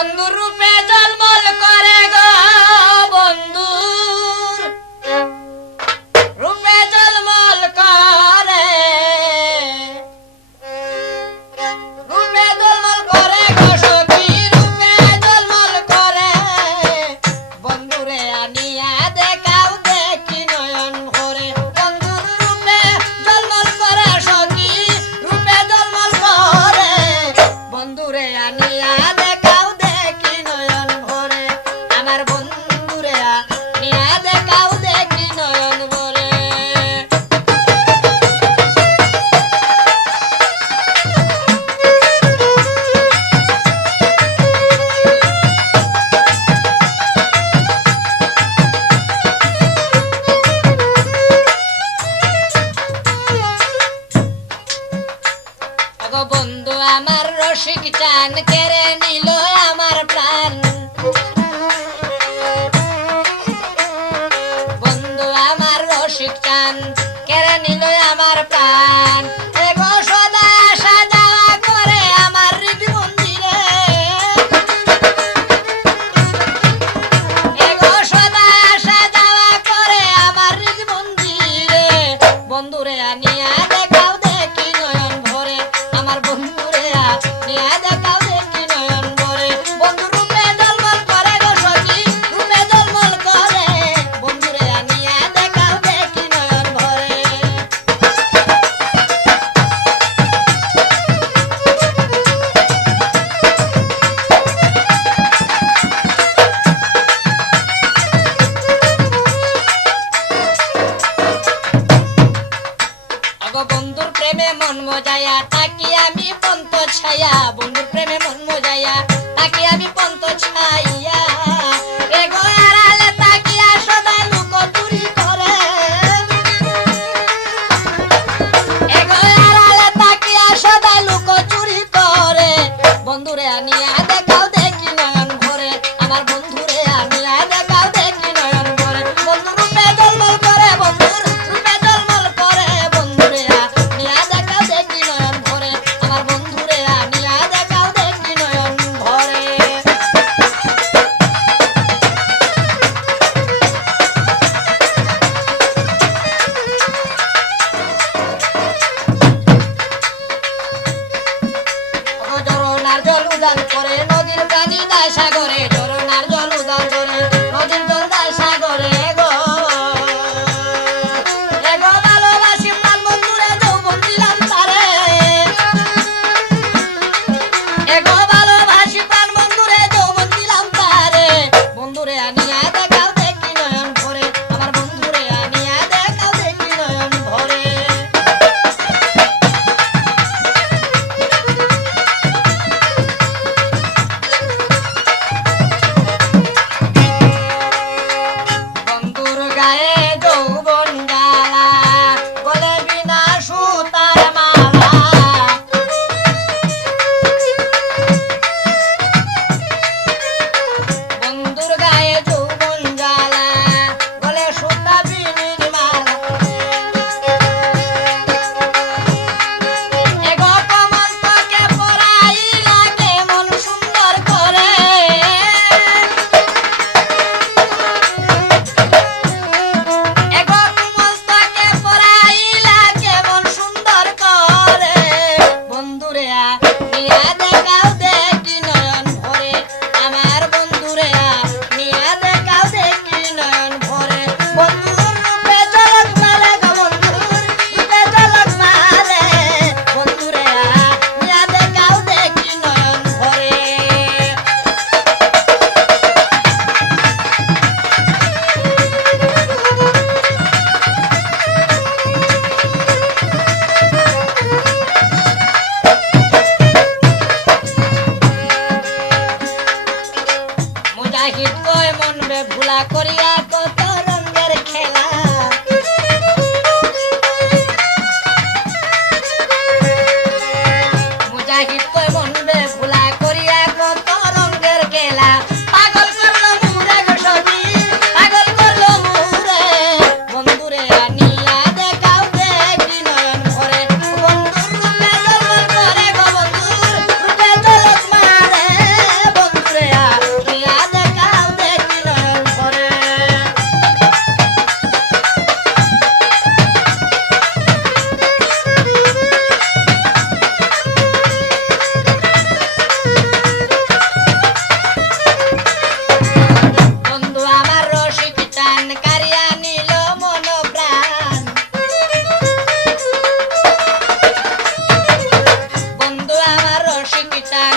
ಒಂದು ರೂಪಾಯಿ রসিক চান কেড়ে নিল আমার প্রাণ। বন্ধু আমার চান আমি পন্ত ছায়া বন্ধুর প্রেমে মন মজায়া। ta